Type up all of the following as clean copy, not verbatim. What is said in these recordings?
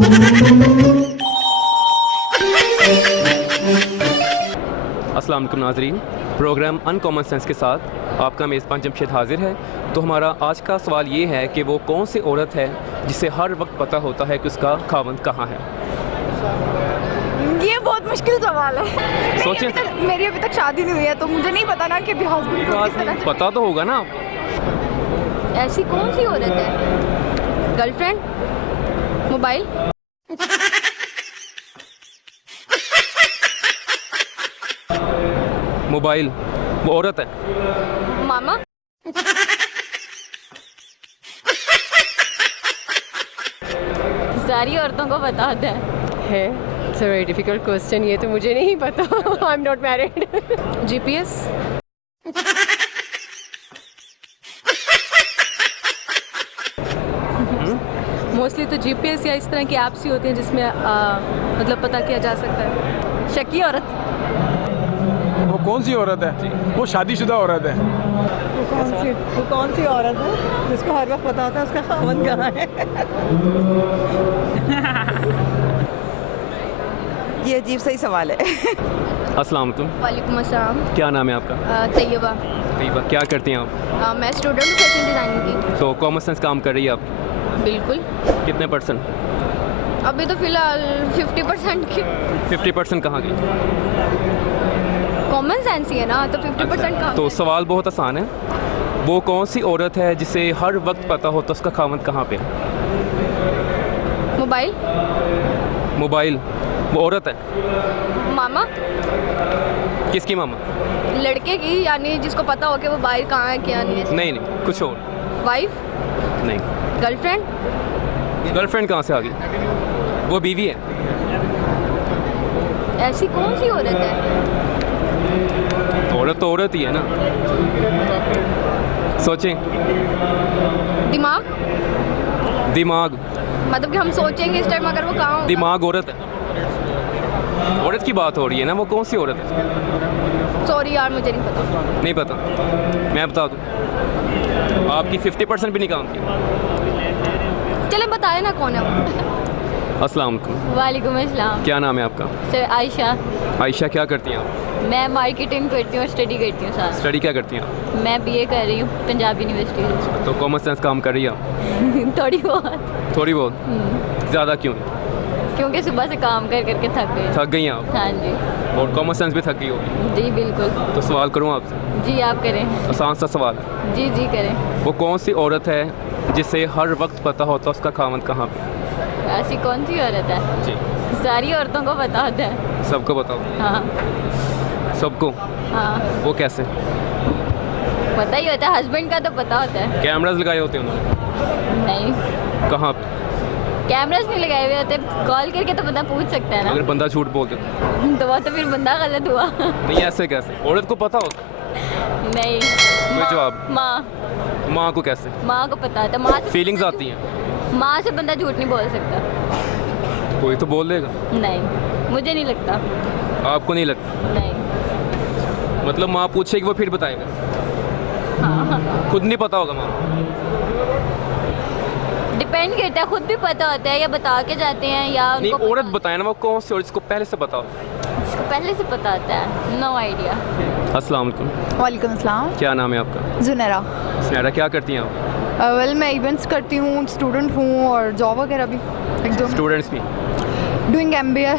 अस्सलाम वालेकुम नाज़रीन, प्रोग्राम अनकॉमन सेंस के साथ आपका मेज़बान जमशेद हाजिर है। तो हमारा आज का सवाल ये है कि वो कौन सी औरत है जिसे हर वक्त पता होता है कि उसका खावंद कहाँ है। ये बहुत मुश्किल सवाल है। सोचिए। मेरी अभी तक शादी नहीं हुई है तो मुझे नहीं पता ना कि अभी हस्बैंड को किस तरह से। पता तो होगा ना। ऐसी कौन सी औरत है? गर्लफ्रेंड? मोबाइल? मोबाइल वो औरत है। मामा? सारी औरतों को पता होता है। It's a very difficult question, ये तो मुझे नहीं पता। I am not married. GPS? Mostly तो जीपीएस या इस तरह की ऐप्स ही होती हैं जिसमें मतलब पता किया जा सकता है। शकी औरत? वो कौन सी औरत है? वो शादीशुदा औरत है। वो कौन सी औरत है जिसको हर वक्त पता होता है उसका खावंद कहाँ है? ये अजीब सही सवाल है। अस्सलाम वालेकुम, वालेकुम अस्सलाम। क्या नाम है आपका? तैयबा। तैयबा, क्या करती हैं आप? मैं स्टूडेंट हूँ फैशन डिज़ाइनिंग की। तो कॉमन सेंस काम कर रही है आप? बिल्कुल। कितने परसेंट? अभी तो फ़िलहाल 50% की। 50% कहाँ गई? कॉमन सेंस ही है ना, तो 50% का। तो सवाल बहुत आसान है। वो कौन सी औरत है जिसे हर वक्त पता होता उसका खावंद कहाँ पे है? मोबाइल? मोबाइल वो औरत है। मामा? किसकी मामा? लड़के की, यानी जिसको पता हो कि वो बाहर कहाँ है क्या नहीं है। नहीं नहीं, कुछ और। वाइफ? नहीं। गर्लफ्रेंड? गर्लफ्रेंड कहाँ से आ गई? वो बीवी है। ऐसी कौन सी औरत है? औरत तो औरत ही है ना। सोचें। दिमाग? दिमाग? मतलब कि हम सोचेंगे इस टाइम अगर वो कहाँ होगा। दिमाग औरत है। औरत की बात हो रही है ना, वो कौन सी औरत है? सॉरी यार, मुझे नहीं पता। नहीं पता? मैं बता दूँ। आपकी 50% भी नहीं काम किया। चले बताए ना कौन है वो। अस्सलाम वालेकुम, वालेकुम अस्सलाम। क्या नाम है आपका? सर आयशा। आयशा, क्या करती हैं आप? मैं मार्केटिंग करती हूँ और स्टडी करती हूँ साथ। स्टडी क्या करती हैं आप? मैं बीए कर रही हूँ पंजाब यूनिवर्सिटी तो कॉमन सेंस काम कर रही है आप? से। थोड़ी बहुत। थोड़ी बहुत? ज़्यादा क्यों? क्योंकि सुबह से काम कर करके थक गई। थक गई हैं आप? हाँ जी। और कॉमन सेंस भी थक गई होगी। जी बिल्कुल। तो सवाल करूँ आपसे? जी आप करें। आसान सा सवाल है। जी जी करें। वो कौन सी औरत है जिसे हर वक्त पता होता उसका खावंद कहाँ पे है? ऐसी कौन सी औरत है? जी। सारी औरतों को पता होता है। सबको बताओ। हाँ सबको? हाँ, वो कैसे? पता ही होता है। हस्बैंड का तो पता होता है। कैमराज लगाए होते हैं उन्होंने? नहीं, कहाँ पे? कैमरास नहीं लगाए हुए होते। कॉल करके तो बंदा पूछ सकता है अगर ना। बंदा झूठ बोल दे तो वो तो फिर बंदा गलत हुआ। नहीं, ऐसे कैसे? औरत को पता होता? नहीं। कोई जवाब? माँ। माँ को कैसे? माँ को पता होता है। माँ से फीलिंग्स आती हैं? माँ से बंदा झूठ नहीं बोल सकता। कोई तो बोल देगा। नहीं, मुझे नहीं लगता। आपको नहीं लगता? नहीं। मतलब माँ पूछेगी वो फिर बताएगा? हाँ, खुद नहीं पता होगा माँ? डिपेंड करता है। खुद भी पता होता है या बता के जाते हैं या नहीं, उनको औरत बताए ना वो कौन सी औरत जिसको पहले से पता हो। जिसको पहले से पता होता है। No idea. अस्सलाम वालेकुम, वालेकुम अस्सलाम। क्या नाम है आपका? जुनेरा। स्नेहा, क्या करती हैं आप? वेल मैं इवेंट्स करती हूँ, स्टूडेंट हूँ और जॉब वगैरह भी एकदम स्टूडेंट्स भी? Doing MBA।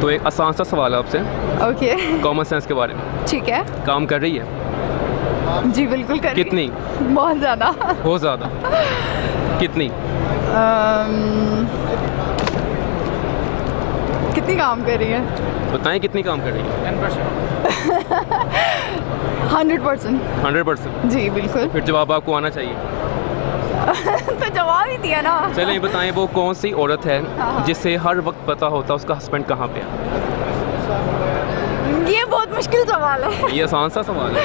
तो एक आसान सा सवाल है आपसे ओके कॉमन सेंस के बारे में। ठीक है। काम कर रही है? जी बिल्कुल कर रही कितनी? हूँ। बहुत ज़्यादा। बहुत ज़्यादा? कितनी? कितनी काम कर रही है? बताएं कितनी काम कर रही है? 100%। 100%? जी बिल्कुल। फिर जवाब आपको आना चाहिए। तो जवाब ही दिया ना। चलें बताएं, वो कौन सी औरत है जिसे हर वक्त पता होता उसका हस्बैंड कहाँ पे है? ये बहुत मुश्किल सवाल है। ये आसान सा सवाल है।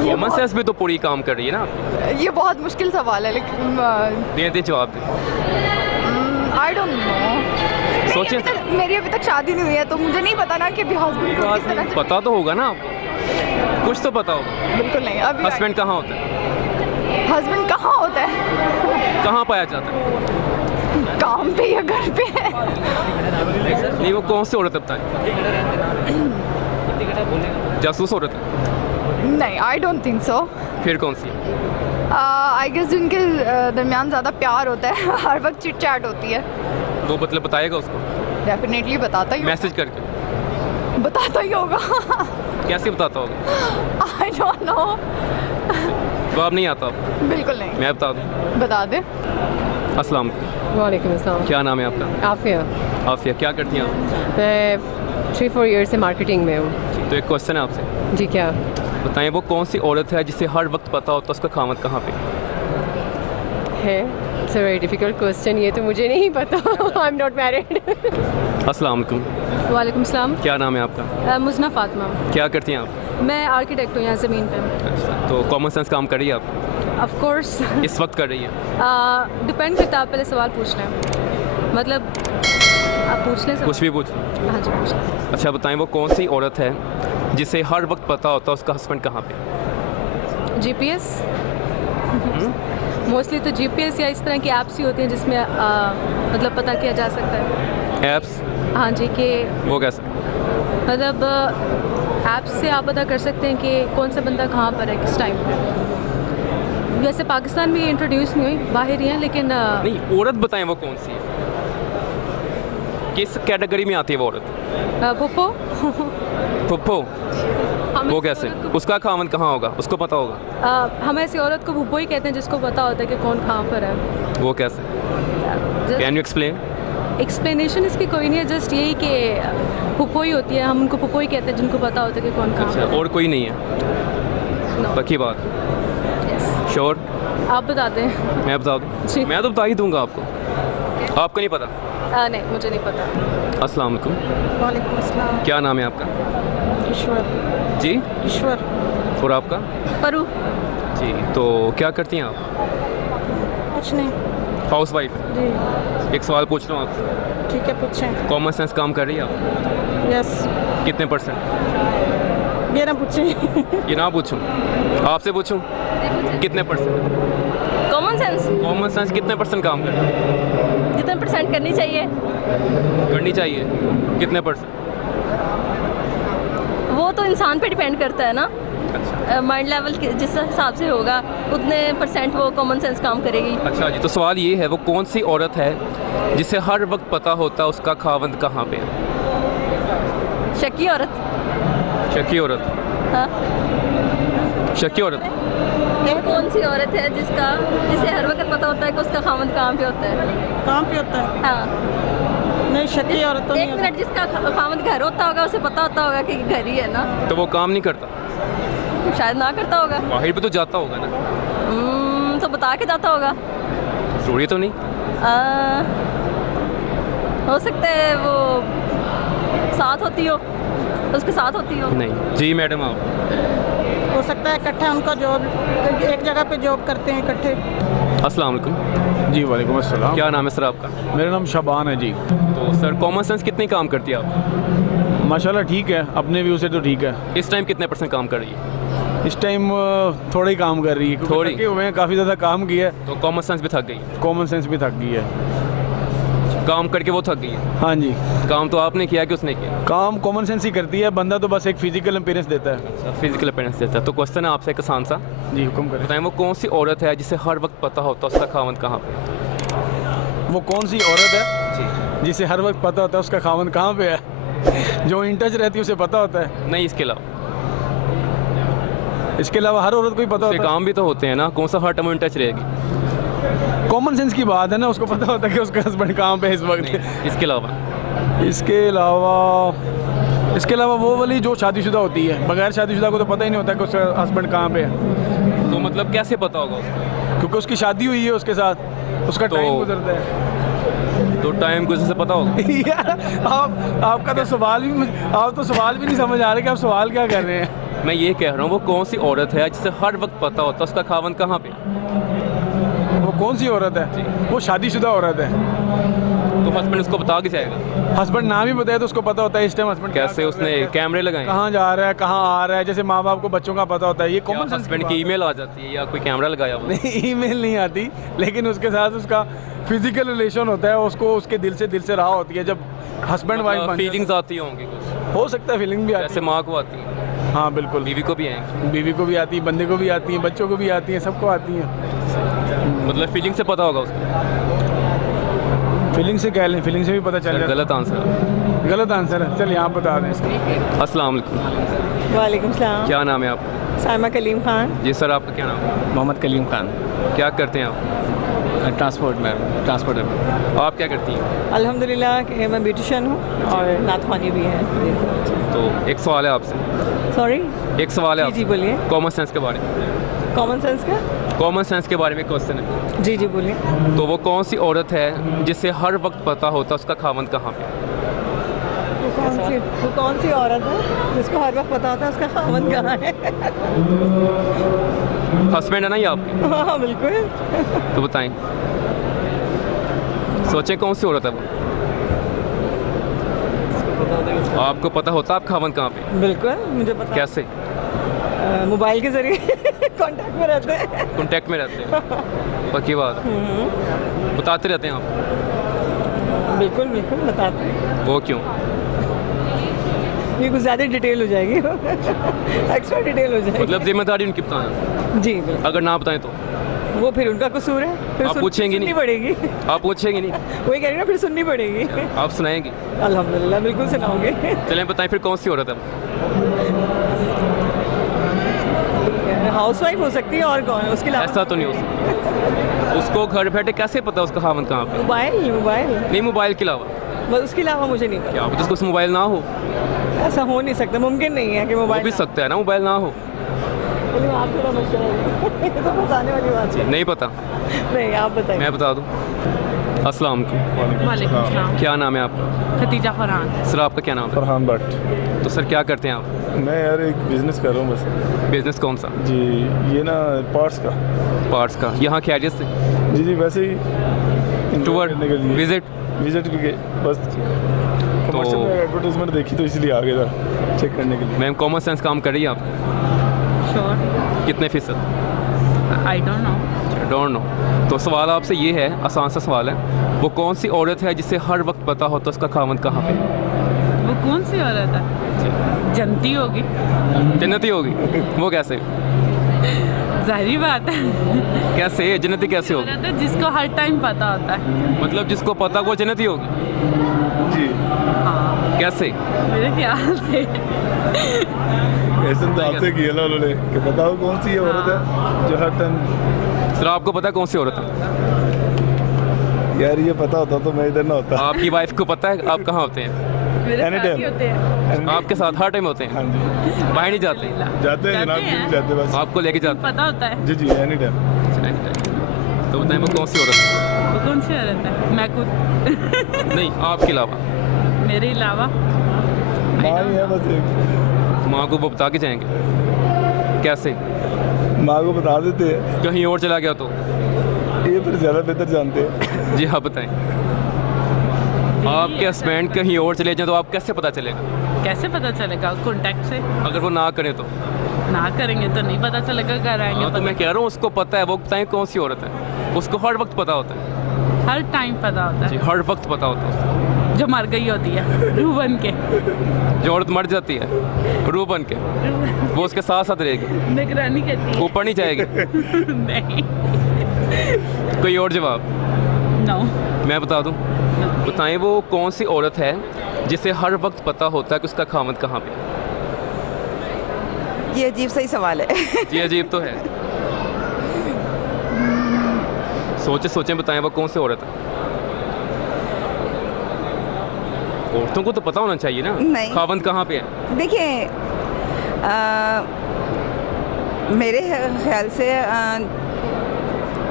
ये कॉमन सेंस भी तो पूरी काम कर रही है ना। ये बहुत मुश्किल सवाल है लेकिन दे जवाब दे। I don't know. सोचिए। मेरी अभी तक शादी नहीं हुई है तो मुझे नहीं पता ना कि अभी हस्बैंड को किस तरह से। पता तो होगा ना आपको, कुछ तो पता होगा। बिल्कुल नहीं। अभी हस्बैंड कहाँ होता है? हस्बैंड कहाँ होता है? कहाँ पाया जाता है? कहाँ काम पे या घर पे है। नहीं, वो कौन सी औरत है बताएं? जासूस औरत है? नहीं, आई डोंट थिंक सो। फिर कौन सी है? आई गेस जिनके दरमियान ज़्यादा प्यार होता है, हर वक्त चिट चैट होती है। वो मतलब बताएगा उसको डेफिनेटली बताता ही मैसेज करके? बताता ही होगा। कैसे बताता होगा? I don't know. जवाब नहीं आता आपको? बिल्कुल नहीं। मैं बता दूँ? बता दे। अस्सलाम वालेकुम। वालेकुम अस्सलाम। क्या नाम है आपका? आफिया। आफिया, क्या करती हैं आप? मैं 3-4 ईयर से मार्केटिंग में हूँ। तो एक क्वेश्चन है आपसे, जी क्या? बताएं वो कौन सी औरत है जिसे हर वक्त पता होता है उसका खामद कहाँ पे है? It's a very difficult question, ये तो मुझे नहीं पता। I am not married. अस्सलाम वालेकुम। वालेकुम सलाम। क्या नाम है आपका? मुजना फातिमा। क्या करती हैं आप? मैं आर्किटेक्ट हूँ यहाँ ज़मीन पे। अच्छा, तो कॉमन सेंस काम कर रही है आप ऑफ कोर्स। इस वक्त कर रही है? डिपेंड करता है, आप पहले सवाल पूछ लें। मतलब आप पूछ लें सवाल। कुछ भी पूछ। हाँ जी, पूछ लें। अच्छा बताएं वो कौन सी औरत है जिसे हर वक्त पता होता है उसका हस्बैंड कहाँ पे? GPS। मोस्टली तो GPS या इस तरह की ऐप्स ही होती हैं जिसमें मतलब पता किया जा सकता है। एप्स? हाँ जी, कि वो कैसे? मतलब ऐप्स से आप पता कर सकते हैं कि कौन सा बंदा कहाँ पर है किस टाइम पे। वैसे पाकिस्तान में ये इंट्रोड्यूस नहीं हुई, बाहर ही हैं, लेकिन नहीं, औरत बताएं वो कौन सी है, किस कैटेगरी में आती है वो औरत? पुप्पो। पुप्पो? हम वो ऐसी कैसे? औरत को- उसका खामन कहाँ होगा, उसको पता होगा? हम ऐसी औरत को पुप्पो ही कहते हैं जिसको पता होता है कि कौन कहाँ पर है। वो कैसे? Can you explain? एक्सप्लेनेशन इसकी कोई नहीं है, जस्ट यही कि पुप्पो ही होती है, हम उनको पुप्पो ही कहते हैं जिनको पता होता है कि कौन कहाँ अच्छा, पर और कोई नहीं है? No. पक्की बात? Yes. श्योर? आप बता दें। मैं बता जी। दूँ? मैं तो बता ही दूंगा आपको। आपको नहीं पता? नहीं, मुझे नहीं पता। अस्सलाम वालेकुम। वालेकुम अस्सलाम। क्या नाम है आपका? ईश्वर। जी? ईश्वर। और आपका? परू। जी, तो क्या करती हैं आप? कुछ नहीं। House wife? जी एक सवाल पूछ रहा हूँ आपसे, ठीक है, पूछें। कॉमन सेंस काम कर रही है आप? यस। कितने %? ये ना पूछें। ये ना पूछूं, आपसे पूछूं? कितने %? कॉमन सेंस कॉमन सेंस कितने % काम कर रही है? जितना % करनी चाहिए करनी चाहिए? कितने %? वो तो इंसान पे डिपेंड करता है ना। अच्छा माइंड लेवल जिस हिसाब से होगा उतने % वो कॉमन सेंस काम करेगी। अच्छा जी, तो सवाल ये है वो कौन सी औरत है जिसे हर वक्त पता होता है उसका खावंद कहाँ पे है? शकी औरत। शकी औरत? हाँ, शकी औरत? एक कौन सी औरत है जिसे हर वक्त पता होता है कि उसका खामद कहाँ पे होता है? कहाँ पे होता है? हाँ, नहीं, शकी औरत तो एक नहीं मिनट, जिसका खामद घर होता होगा उसे पता होता होगा कि घर ही है ना। तो वो काम नहीं करता? शायद ना करता होगा। बाहर पे तो जाता होगा ना? तो बता के जाता होगा। जरूरी तो नहीं? हो सकता है वो साथ होती हो, उसके साथ होती हो। नहीं जी मैडम, आप? हो सकता है इकट्ठा उनका जॉब, एक जगह पे जॉब करते हैं इकट्ठे। अस्सलाम वालेकुम। जी वालेकुम अस्सलाम। क्या नाम है सर आपका? मेरा नाम शाबान है जी। तो सर कॉमन सेंस कितनी काम करती है आप? माशाल्लाह ठीक है, अपने व्यू से तो ठीक है। इस टाइम कितने % काम कर रही है? इस टाइम थोड़ा ही काम कर रही है, क्योंकि थोड़ी? थके हुए हैं, काफ़ी ज़्यादा काम किया है, तो कॉमन सेंस भी थक गई है? कॉमन सेंस भी थक गई है। काम करके वो थक गई है? हाँ जी, काम तो आपने किया कि उसने किया? काम कॉमन सेंस ही करती है, बंदा तो बस एक फिजिकल अपीयरेंस देता है। फिजिकल अपीयरेंस देता है। तो क्वेश्चन है आपसे एक आसान सा, जी हुक्म करें। बताएं वो कौन सी औरत है जिसे हर वक्त पता होता है उसका खावंद कहाँ पे? वो कौन सी औरत है जी। जिसे हर वक्त पता होता है उसका खावंद कहाँ पे है? जो इन टच रहती है उसे पता होता है। नहीं, इसके अलावा? इसके अलावा हर औरत को ही पता उसके होता है। काम भी तो होते हैं ना, कौन सा हर टाइम इन टच रहेगी? कॉमन सेंस की बात है ना, उसको पता होता है कि उसका हस्बैंड कहाँ पे है इस वक्त। नहीं, इसके अलावा? इसके अलावा वो वाली जो शादीशुदा होती है, बगैर शादीशुदा को तो पता ही नहीं होता कि उसका हस्बैंड कहाँ पे है, तो मतलब कैसे पता होगा उसको? क्योंकि उसकी शादी हुई है उसके साथ, उसका तो- टाइम गुजरता है। तो टाइम कुछ से पता होगा? यार, आपका तो सवाल भी, आप तो सवाल भी नहीं समझ आ रहे कि आप सवाल क्या कर रहे हैं। मैं ये कह रहा हूँ वो कौन सी औरत है जिसे हर वक्त पता होता है उसका खावंद कहाँ पे है? वो कौन सी औरत है? वो शादीशुदा औरत है। तो हस्बैंड उसको बता के जाएगा? हस्बैंड नाम ही बताया तो उसको पता होता है इस टाइम हस्बैंड कैसे? उसने कैमरे लगाए? कहाँ जा रहा है, कहाँ आ रहा है, जैसे माँ बाप को बच्चों का पता होता है। ये कॉमन सेंस हस्बैंड की ईमेल आ जाती है या कोई कैमरा लगाया हुआ? नहीं, ईमेल नहीं आती, लेकिन उसके साथ उसका फिजिकल रिलेशन होता है उसको उसके दिल से रहा होती है जब हस्बैंड वाइफ बन फीलिंग्स आती होंगी कुछ, हो सकता है फीलिंग भी आती जैसे माँ को आती है, है हाँ बिल्कुल बीवी को भी आएंगी, बीवी को भी आती है, बंदे को भी आती है, बच्चों को भी आती है, सबको आती है। मतलब फीलिंग से पता होगा उसको। फीलिंग से कह लें, फीलिंग से भी पता चल सर जाता गलत आंसर है। है। गलत आंसर है, चलिए आप बता दें इसका। अस्सलाम वालेकुम, वालेकुम सलाम। क्या नाम है आपका? साइमा कलीम खान। जी सर, आपका क्या नाम है? मोहम्मद कलीम खान, क्या करते हैं आप? ट्रांसपोर्टर। आप क्या करती हैं? अल्हम्दुलिल्लाह कि मैं ब्यूटिशियन हूँ और नाथवानी भी है। तो एक सवाल है आपसे, सॉरी, एक सवाल है जी आपसे बोलिए। कॉमन सेंस के बारे में। कॉमन सेंस का? कॉमन सेंस के बारे में क्वेश्चन है। जी बोलिए। तो वो कौन सी औरत है जिसे हर वक्त पता होता है उसका खावंद कहाँ पे है? वो कौन सी औरत है जिसको हर वक्त पता होता है उसका खामन कहाँ है? हस्बैंड है ना ये आपके? हाँ बिल्कुल। तो बताएं, सोचें कौन सी औरत है वो? आपको पता होता है आप खावंद कहाँ पे? बिल्कुल मुझे पता। कैसे? मोबाइल के जरिए कांटेक्ट में रहते हैं। कॉन्टैक्ट में रहते हैं? पक्की बात है। बताते रहते हैं आप? बिल्कुल बिल्कुल बताते हैं। वो क्यों? ये कुछ ज़्यादा डिटेल हो जाएगी। एक्स्ट्रा डिटेल हो जाएगी। मतलब जिम्मेदारी उनकी बताना, जी बिल्कुल। अगर ना बताएं तो वो फिर उनका कसूर है, फिर आप पूछेंगी सुननी नहीं? पड़ेगी। आप पूछेंगे नहीं, वही कह रही ना, फिर सुननी पड़ेगी। आप सुनाएंगे? अल्हम्दुलिल्लाह बिल्कुल सुनाओगे। चलें बताएं फिर कौन सी औरत है वो? हाउस वाइफ हो सकती है और कौन है उसके अलावा? ऐसा तो नहीं हो सकता। उसको घर बैठे कैसे पता उसका खावंद कहाँ पे? मोबाइल नहीं, मोबाइल के अलावा बस, उसके अलावा मुझे नहीं पता। क्या जिसको उस मोबाइल ना हो? ऐसा हो नहीं सकता, मुमकिन नहीं है कि वो मोबाइल भी सकता है ना मोबाइल ना हो। चलिए आप थोड़ा मशवरा दें। ये तो फंसाने वाली बात है। नहीं पता? नहीं आप बताइए। मैं बता दूं। अस्सलाम वालेकुम, वालेकुम सलाम। क्या नाम है आपका? खतीजा फरहान। सर आपका क्या नाम है? फरहान भट्ट। तो सर क्या करते हैं आप? मैं यार एक बिज़नेस कर रहा हूँ बस। बिजनेस कौन सा? जी ये ना पार्ट्स का। पार्ट्स का। यहाँ की एड्रेस से जी वैसे ही टूर करने के लिए विजिट के बस कमर्शियल में एडवर्टाइजमेंट देखी तो इसलिए आ गया था चेक करने के लिए। मैम कॉमन सेंस काम कर रही है आप? श्योर। कितने फीसद? I don't know. Don't know. तो सवाल आपसे ये है, आसान सा सवाल है, वो कौन सी औरत है जिसे हर वक्त पता होता है उसका खावंद कहाँ पे है? वो कौन सी औरत है? जनती होगी। जन्नती होगी? वो कैसे? जाहिर बात है। कैसे जन्नती कैसे होगी? औरत है जिसको हर टाइम पता होता है। मतलब जिसको पता वो जन्नती होगी? जी हाँ कैसे? मेरे ख्याल से। ऐसा तो आपसे किया ना उन्होंने कि बताओ कौन सी औरत है जो हर टाइम। सर आपको पता है कौन सी औरत है? यार ये पता होता तो मैं इधर ना होता। आपकी वाइफ को पता है आप कहाँ होते हैं? मेरे Anytime. साथ ही होते हैं। आपके साथ हर टाइम होते हाँ हैं? जी बाहर नहीं जाते? जाते हैं जनाब, हैं। जी जाते बस। आपको लेके जाते पता होता है। जी एनी टाइम। हैं? तो बताएं वो कौन सी औरत है? वो कौन सी औरत है? मैं खुद। नहीं आपके अलावा? मेरे अलावा माँ ही है बस एक। माँ को वो बता के जाएंगे? कैसे? माँ को बता देते हैं, कहीं और चला गया तो? ये फिर ज़्यादा बेहतर जानते हैं। जी हाँ बताएं। आपके हस्बैंड कहीं और चले जाएं तो आप कैसे पता चलेगा? कैसे पता चलेगा? कॉन्टैक्ट से। अगर वो ना करें तो? ना करेंगे तो नहीं पता चलेगा, घर आएंगे हाँ तो मैं कह रहा हूँ उसको पता है, वो बताएं कौन सी औरत है? उसको हर वक्त पता होता है? हर टाइम पता होता जी है। हर वक्त पता होता है उसको। जो मर गई होती है रूह बन के। जो औरत मर जाती है रूह बन के, वो उसके साथ साथ रहेगी, निगरानी करती है। ऊपर नहीं जाएगी? नहीं। कोई और जवाब? नो। मैं बता दूं? बताएं वो कौन सी औरत है जिसे हर वक्त पता होता है कि उसका खावंद कहाँ पे है? ये अजीब सा ही सवाल है। जी अजीब तो है। सोचे सोचें बताएं वो कौन सी औरत है? औरतों को तो पता होना चाहिए ना नहीं। खावंद कहाँ पे है। देखिए मेरे ख्याल से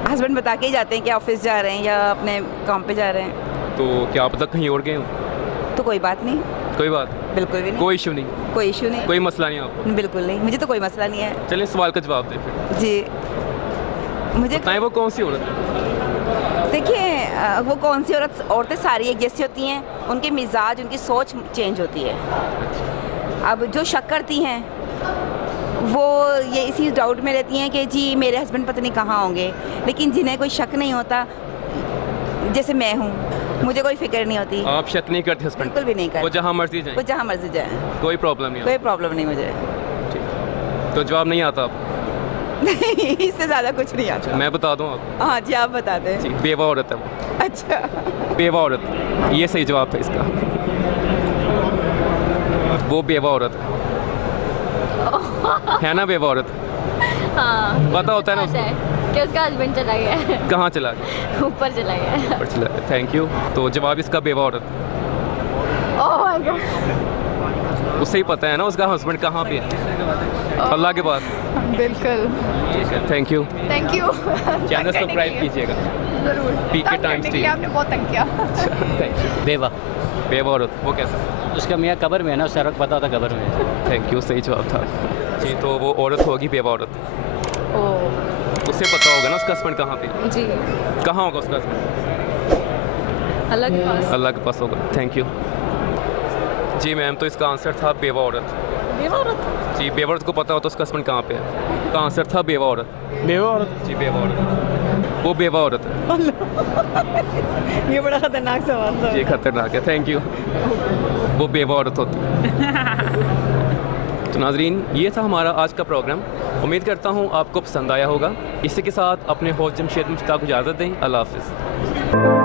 हस्बैंड बता के ही जाते हैं कि ऑफिस जा रहे हैं या अपने काम पे जा रहे हैं, तो क्या आप तक कहीं और गए हो? तो कोई बात नहीं, कोई बात? बिल्कुल भी नहीं, कोई इशू नहीं? कोई इशू नहीं, कोई मसला नहीं आपको? बिल्कुल नहीं, मुझे तो कोई मसला नहीं है। चलिए सवाल का जवाब दें फिर। जी मुझे बताएं वो कौन सी औरत है? देखिए वो कौन सी औरतें सारी एक जैसी होती हैं, उनके मिजाज उनकी सोच चेंज होती है। अब जो शक करती हैं वो ये इसी डाउट में रहती हैं कि जी मेरे हस्बैंड पता नहीं कहाँ होंगे, लेकिन जिन्हें कोई शक नहीं होता जैसे मैं हूँ, मुझे कोई फिक्र नहीं होती, आप शक नहीं करते हस्बैंड बिल्कुल भी नहीं वो करती, जहाँ मर्जी वो जाए, जहाँ मर्जी जाए, कोई प्रॉब्लम नहीं कोई प्रॉब्लम नहीं मुझे। है। तो जवाब नहीं आता आप? नहीं, इससे ज़्यादा कुछ नहीं आता। मैं बता दूँ आपको? हाँ जी, आप बता दें। जी, बेवा औरत है वो, अच्छा, बेवा औरत, ये सही जवाब था इसका। वो बेवा औरत है ना, बेवा औरत हाँ पता होता है ना पता है कि उसका हस्बैंड चला गया है, कहाँ चला गया, ऊपर चला गया है। ऊपर चला गया। Thank you. तो जवाब इसका बेवा औरत, ओह माय गॉड। उससे ही पता है ना उसका हस्बैंड कहाँ पे है, अल्लाह के पास। बिल्कुल। Thank you. Thank you. Channel subscribe कीजिएगा। ज़रूर। PK तंग टाइम्स करने के लिए टीवी। आपने बहुत तंग किया। Thank you. बेवा, बेवा औरत वो कैसा? उसका मियाँ कब्र में है ना, उसे हर वक्त पता होता कब्र में है। थैंक यू, सही जवाब था जी। तो वो औरत होगी बेवा औरत, ओ उससे पता होगा ना उसका हस्बैंड कहाँ पे, जी, कहाँ होगा उसका हस्बैंड, अल्लाह के पास। अल्लाह के पास होगा। थैंक यू जी मैम। तो इसका आंसर था बेवा औरत। बेवा औरत। जी, बेवा औरत को पता होता उसका हस्बैंड कहाँ पे है, इसका आंसर था बेवा औरत। बेवा औरत। जी बेवा औरत, वो बेवा औरत है। ये बड़ा खतरनाक सवाल था। ये खतरनाक है। Thank you. वो बेवा औरत होती है। तो नाजरीन, ये था हमारा आज का प्रोग्राम। उम्मीद करता हूँ आपको पसंद आया होगा। इसी के साथ अपने होस्ट जमशेद मुश्ताक को इजाज़त दें। अल्लाह हाफ़िज़।